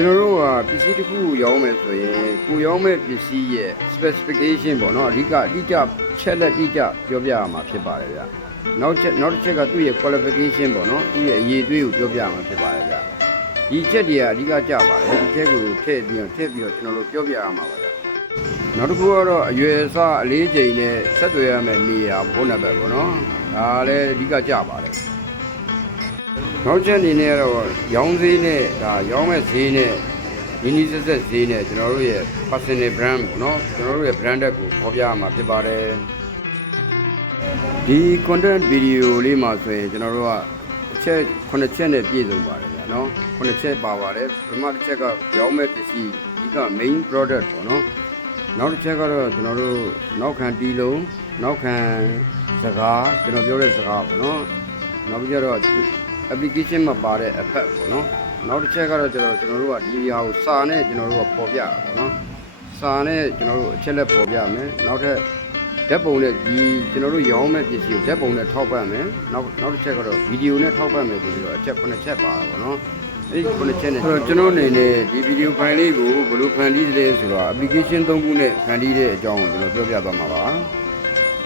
ကျွန်တော်တို့ကပစ္စည်းတစ်ခုရောင်းမယ်ဆိုရင်ကိုရောင်းမဲ့ပစ္စည်းရဲ့ specification ပေါ့နော်အဓိကချက်လက်တိကျပြောပြရမှာဖြစ်ပါတယ်ဗျနောက်တစ်ချက်ကသူ့ရဲ့ qualification ပေါ့နော်သူ့ရဲ့အရေးအသွေးကိုပြောပြရမှာဖြစ်ပါတယ်ဗျဒီချက်တွေကအဓိကကျပါတယ်ဒီချက်ကိုထည့်ပြီးတော့ကျွန်တော်တို့ပြောပြရမှာပါဗျနောက်တစ်ခုကတော့အရွယ်အစားအလေးချိန်နဲ့ဆက်သွယ်ရမယ့်နေရာဖုန်းနံပါတ်ပေါ့နော်ဒါလည်းအဓိကကျပါတယ်နောက်ချက်အနေနဲ့ကတော့ရောင်းဈေးနဲ့ဒါရောင်းမဲ့ဈေးနဲ့နီးနီးဆက်ဆက်ဈေးနဲ့ကျွန်တော်တို့ရဲ့ personal brand ပေါ့နော်ကျွန်တော်တို့ရဲ့ branded ကိုဖော်ပြရမှာဖြစ်ပါတယ်ဒီ content video လေးမှာဆိုရင်ကျွန်တော်တို့ကအချက်9ချက်နဲ့ပြည့်စုံပါတယ်ဗျာနော်9ချက်ပါပါတယ်ပထမတစ်ချက်ကရောင်းမဲ့ပစ္စည်းဒီက main product ပေါ့နော်နောက်တစ်ချက်ကတော့ကျွန်တော်တို့နောက်ခံတီးလုံးနောက်ခံစကားကျွန်တော်ပြောတဲ့စကားပေါ့နော်နောက်ပြီးတော့ application မှာပါတဲ့ effect ပေါ့နော်နောက်တစ်ချက်ကတော့ကျွန်တော်တို့ကဒီဟာကိုစာနဲ့ကျွန်တော်တို့ကပေါ်ပြတာပေါ့နော်စာနဲ့ကျွန်တော်တို့အချက်လက်ပေါ်ပြမယ်နောက်ထပ်ဓာတ်ပုံနဲ့ဒီကျွန်တော်တို့ရောင်းမဲ့ပစ္စည်းကိုဓာတ်ပုံနဲ့ထောက်ပံ့မယ်နောက်တစ်ချက်ကတော့ဗီဒီယိုနဲ့ထောက်ပံ့မယ်ဆိုပြီးတော့အချက်9ချက်ပါတာပေါ့နော်အဲ့ဒီ9ချက်နဲ့ကျွန်တော်အနေနဲ့ဒီဗီဒီယိုဖိုင်လေးကိုဘယ်လိုဖန်တီးသလဲဆိုတော့ application 3ခုနဲ့ဖန်တီးတဲ့အကြောင်းကိုကျွန်တော်ပြောပြသွားမှာပါ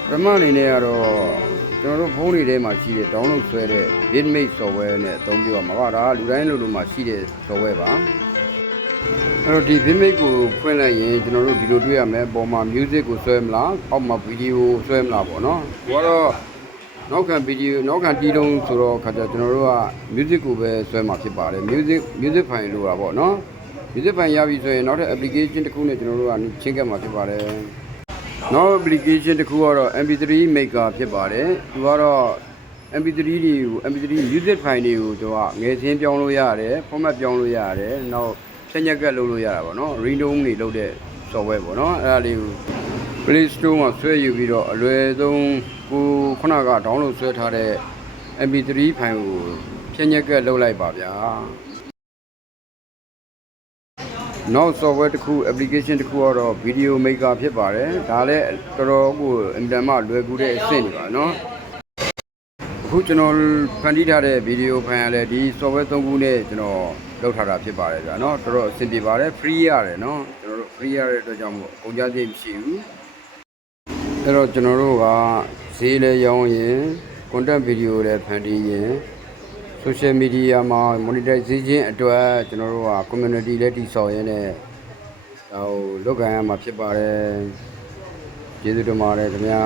ပထမအနေနဲ့ကတော့ကျွန်တော်တို့ဖုန်းတွေထဲမှာရှိတဲ့ download ဆွဲတဲ့ Bitmate software နဲ့အသုံးပြုရမှာပါဒါလူတိုင်းလိုမှာရှိတဲ့ software ပါအဲ့တော့ဒီ Bitmate ကိုဖွင့်လိုက်ရင်ကျွန်တော်တို့ဒီလိုတွေ့ရမယ်အပေါ်မှာ music ကိုဆွဲမလားအောက်မှာ video ဆွဲမလားပေါ့နော်ဟိုကတော့နောက်ခံ video နောက်ခံတီးလုံးဆိုတော့ခါကျကျွန်တော်တို့က music ကိုပဲဆွဲမှာဖြစ်ပါတယ် music file လို့တာပေါ့နော် music file ရပြီဆိုရင်နောက်ထပ် application တစ်ခုနဲ့ကျွန်တော်တို့ကချင်းကပ်မှာဖြစ်ပါတယ်နောက် application တစ်ခုကတော့ MP3 maker ဖြစ်ပါတယ်သူကတော့ MP3 တွေကို MP3 music file တွေကိုသူကငယ်ချင်းပြောင်းလို့ရတယ် format ပြောင်းလို့ရတယ်နောက်ဖြည့်ညက်ကပ်လုပ်လို့ရတာပေါ့နော် ringtone တွေလုပ်တဲ့ software ပေါ့နော်အဲ့ဒါလေးကို Play Store မှာဆွဲယူပြီးတော့အလွယ်ဆုံးကိုခုနက download ဆွဲထားတဲ့ MP3 file ကိုဖြည့်ညက်ကပ်လုပ်လိုက်ပါဗျာနောက် software တစ်ခု application တစ်ခုကတော့ video maker ဖြစ်ပါတယ်ဒါလည်းတော်တော်ကိုအင်တာနက်လွယ်ကူတဲ့အဆင့်တွေပါနော်အခုကျွန်တော်ဖန်တီးထားတဲ့ video file ကလည်းဒီ software 3ခုနဲ့ကျွန်တော်လုပ်ထားတာဖြစ်ပါတယ်ဗျာနော်တော်တော်အဆင်ပြေပါတယ် free ရတယ်နော်ကျွန်တော်တို့ free ရတဲ့အတွက်ကြောင့်မို့ကုန်ကျစရိတ်မရှိဘူးအဲ့တော့ကျွန်တော်တို့ကဈေးလဲရောင်းရင် content video လည်းဖန်တီးရင်social media မှာ monetization အတွက်ကျွန်တော်တို့က community လည်းတည်ဆောက်ရင်းနဲ့ဟိုလုပ်ကိုင်ရမှာဖြစ်ပါတယ်ကျေးဇူးတင်ပါတယ်ခင်ဗျာ